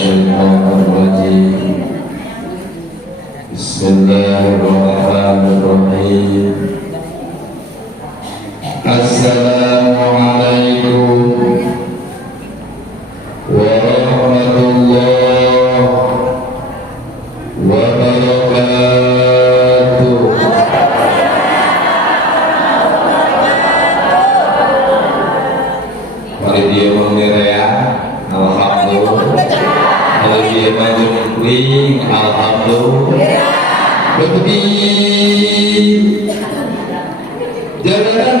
الشيطان الرجيم بسم الله الرحمن الرحيم السلام عليكم ورحمة الله وبركاته. Mari dia mengerea, alhamdulillah. Mari dia maju mengkling, alhamdulillah. Bukti jalan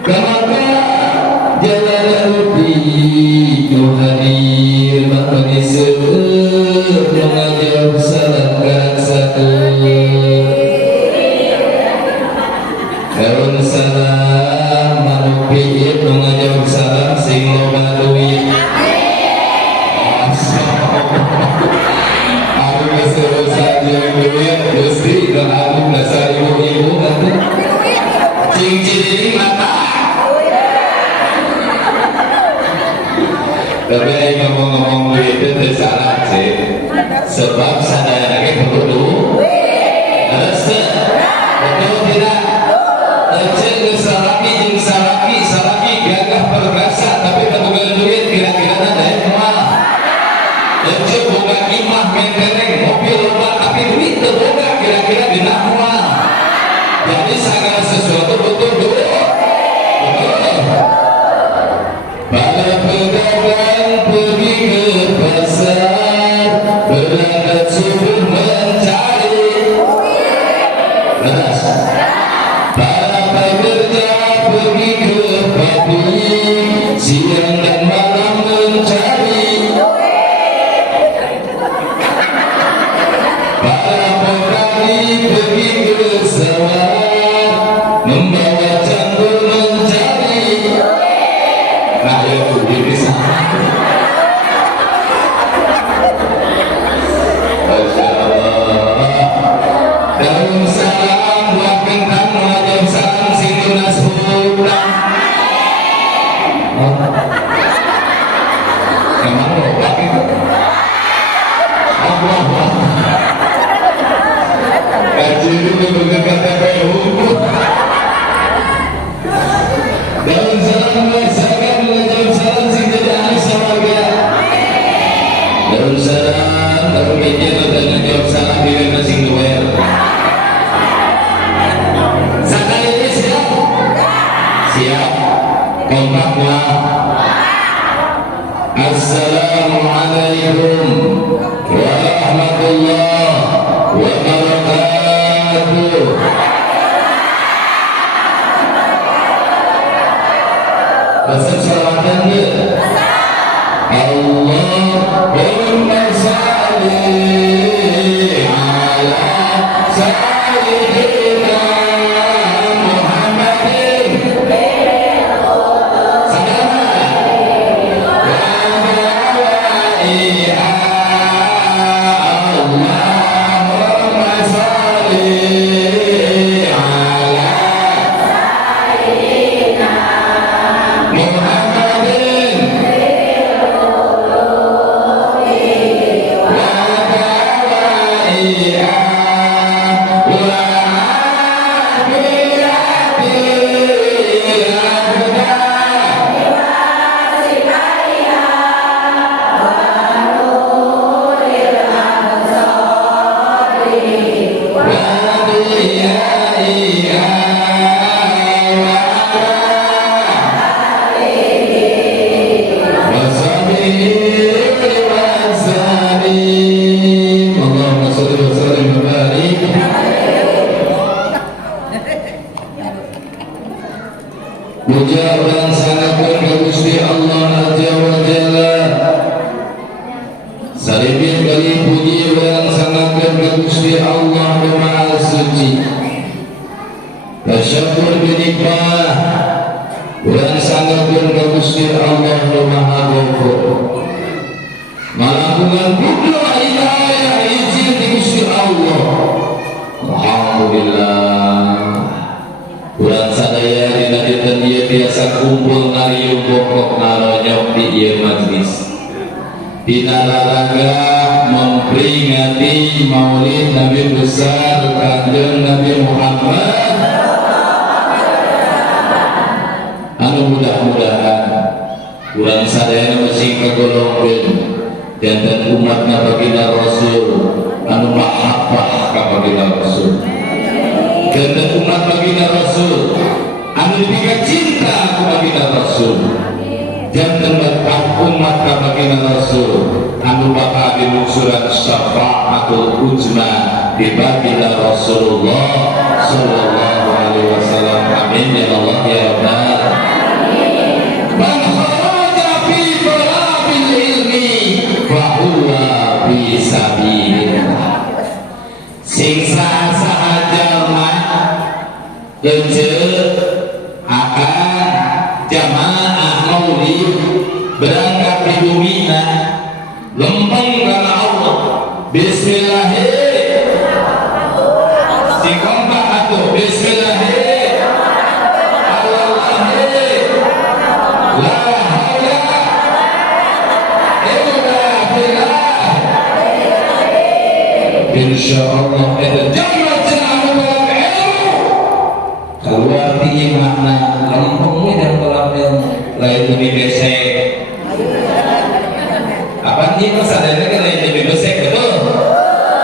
kenapa jalan lebih hadir manis mengajak salahkan satu karun salam manupit mengajak salam sing loba duit. Aku kesuruh saja duit Gusti dan aku dasar ibu-ibu nanti cincin mata. Tapi saya ngomong-ngomong duit itu salah sih, sebab sadar lagi perlu betul tidak? Cek salaki gagah perkasa tapi petugas duit kira-kira ada yang kemana? Cek boga imah mentereng mobil loba tapi duit terboga kira-kira di mana? Jadi segala sesuatu butuh duit. Pada pedagang pergi ke pasar berangkat subuh mencari beras. Para pekerja pergi ke pabrik siang dan malam mencari. Para petani pergi ke sawah membawa cangkul mencari. Nah, itu bisa. Masya Allah. Daun salam buat kentang wajib salam sintunas pulang. Emang lo lagi? Allah. Kaji itu bergerak TPU. Daun salam masyarakat wajib salam sing jadi ahli sawarga. Daun salam baru media dan ngajak salam diri masing duel. Sekali ini siap? Siap. Kompaknya. Assalamualaikum warahmatullahi wabarakatuh. Pasal salawatan dia. Allahumma salli ala sayyidina Muhammadin. Allahumma salli ala Muhammadin. Ucapan sangat Gusti Allah Azza wa Jalla. Salibin kali puji yang sangat Gusti Allah Maha Suci. Bersyukur bernikmat yang sangat Gusti Allah Maha Ghafur. Melakukan kudu hidayah izin di Gusti Allah. Alhamdulillah. Bulan sadaya dina dinten ieu biasa kumpul ngariung bokok naronyok di ieu majlis. dinalaraga memperingati Maulid Nabi besar Kanjeng Nabi Muhammad. Anu mudah-mudahan kurang sadaya masih kagolongkeun jantan umatna baginda Rasul anu mahabbah ka baginda Rasul, jantan umat baginda Rasul anu dipika cinta ka baginda Rasul, jantan umat ka baginda Rasul anu bakal dilungsuran syafaatul uzma di baginda Rasulullah sallallahu alaihi wasallam. Amin ya Allah ya Rabbal. Man kharaja fi talabil ilmi fa huwa fi sabilillah. Sing saha mah geuceut akan jamaah maulid berangkat di dumina lempeng karena Allah. Bismillah. Si kompak atuh bismillah. Insyaallah itu jangan cenah ilmu keluar tinggi makna lempeng dan kolam ilmu lain lebih besek apa nih pesannya kan lain lebih besek betul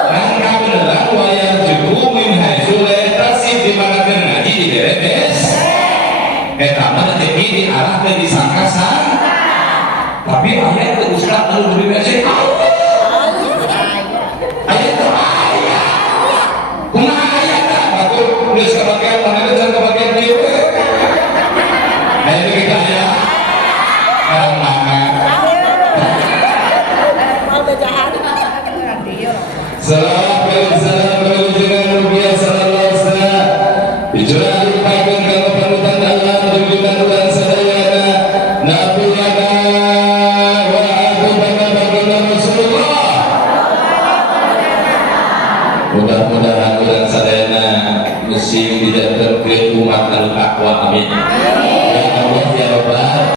rangka beneran wayar juku min haitsu la tasib di mana ngaji di beres eta mah teh di arah teh disangka-sangka tapi ayat teh Ustaz lebih besek geus kabagian mana geus kabagian dieu ayo kita ya mana salam dengan Nabi sallallahu alaihi wasallam dijual dipakeun ka panutan Allah tunjukkan ulang sadayana Nabi lana wa aqubana baginda Rasulullah. Mudah-mudahan ulang sadayana mesti tidak terkait umat al-taqwa. Amin. Ya Allah ya Rabbal.